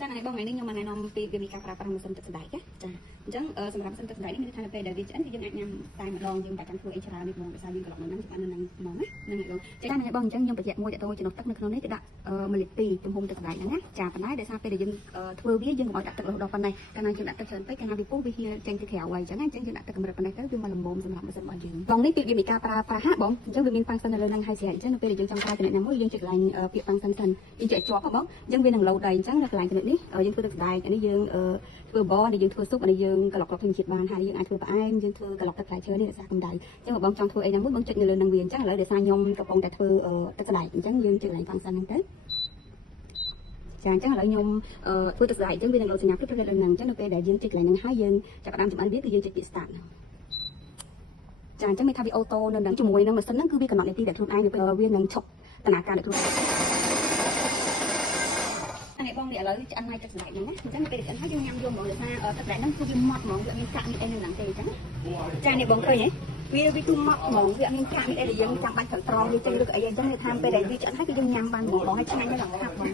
ចា៎បងថ្ងៃនេះខ្ញុំមកណែនាំពីវិធីការប្រើប្រាស់ម៉ាស៊ីនទឹកស្បែកណាចាអញ្ចឹងសម្រាប់ម៉ាស៊ីនទឹកស្បែកនេះមានថាពេលដែលវាឆ្អិនគឺយើងអាចញ៉ាំតែម្ដងយើងតែចាំធ្វើអីច្រើននេះបងដោយសារយើងកន្លងនឹងច្បាស់នៅនឹងហ្មងណាហ្នឹងហើយបងចា៎បងអញ្ចឹងខ្ញុំបញ្ជាក់មួយតទៅចំណុចទឹកនៅក្នុងនេះគឺដាក់1លីត្រ2ទំហំទឹកស្បែកហ្នឹងណាចាប៉ុន្តែដោយសារពេលដែលយើងធ្វើវាយើងកុំឲ្យដាក់ទឹករហូតដល់ប៉ុណ្ណេះកាលណាយើងដាក់ទឹកច្រើនពេកកាលណាវាពុះវាហៀចេញទៅក្រៅហើយអញ្ចឹងណាអញ្ចឹងយើងដាក់ទឹកកម្រិតប៉ុណ្ណេះទៅវាមកល្មមសម្រាប់ម៉ាស៊ីនរបស់យើងបងនេះពីវិធីការប្រើប្រាស់ហាបងអញ្ចឹងវាមានហ្វាំងសិននៅលើហ្នឹងហើយស្រាប់អញ្ចឹងនៅពេលដែលយើងចង់ប្រើចំណុចណាមួយយើងចុចកន្លែងពាក្យហ្វាំងសិនយើងចុចជាប់បងអញ្ចឹងវានឹងលោតដែរអញ្ចឹងនៅកន្លែងចំណុចនេះយើងធ្វើទឹកស្បែកនេះយើងធ្វើបនេះយើងធ្វើស៊ុបនេះយើងក្លុកធម្មជាតិបានហើយយើងអាចធ្វើផ្អែមយើងធ្វើក្លុកទឹកផ្លែឈើនេះរក្សាកម្ដៅអញ្ចឹងបងចង់ធ្វើអីណាមួយបងចុចនៅលើនឹងវាអញ្ចឹងឥឡូវដោយសារខ្ញុំកំពុងតែធ្វើទឹកស្បែកអញ្ចឹងយើងចុចកន្លែងហ្វាំងសិនហ្នឹងទៅចាអញ្ចឹងឥឡូវខ្ញុំធ្វើទឹកស្បែកអញ្ចឹងវានឹងលោតសញ្ញាព្រឹកព្រឹកលើនឹងអញ្ចឹងនៅពេលដែលយើងចុចកន្លែងហ្នឹងហើយយើងចាប់ផ្ដើមចម្អិនវាគឺយើងចុចពាក្យ start ចាអញ្ចឹងមានថាវាអូតូនៅនឹងជាមួយនឹងម៉ាស៊ីនហ្នឹងគឺវាកំណត់នាទីដែលខ្លួនឯងនៅពេលវានឹងឈប់ដំណើរការដោយខ្លួនឯងបងនេះឥឡូវឆ្អិនហើយទឹកស្បែកហ្នឹងណាអញ្ចឹងពេលឆ្អិនហើយយើងញ៉ាំយកហ្មងដោយសារទឹកស្បែកហ្នឹងគឺវាម៉ត់ហ្មងវាអត់មានកាក់មានអីនៅហ្នឹងទេអញ្ចឹងចានេះបងឃើញហ៎វាគឺម៉ត់ហ្មងវាអត់មានកាក់មានអីដែលយើងចាំបាច់ត្រូវត្រង់វាចេញឬក៏អីអញ្ចឹងគេថាពេលដែលវាឆ្អិនហើយគឺយើងញ៉ាំបានហ្មងបងឲ្យឆ្ងាញ់ដល់ខាប់ហ្មង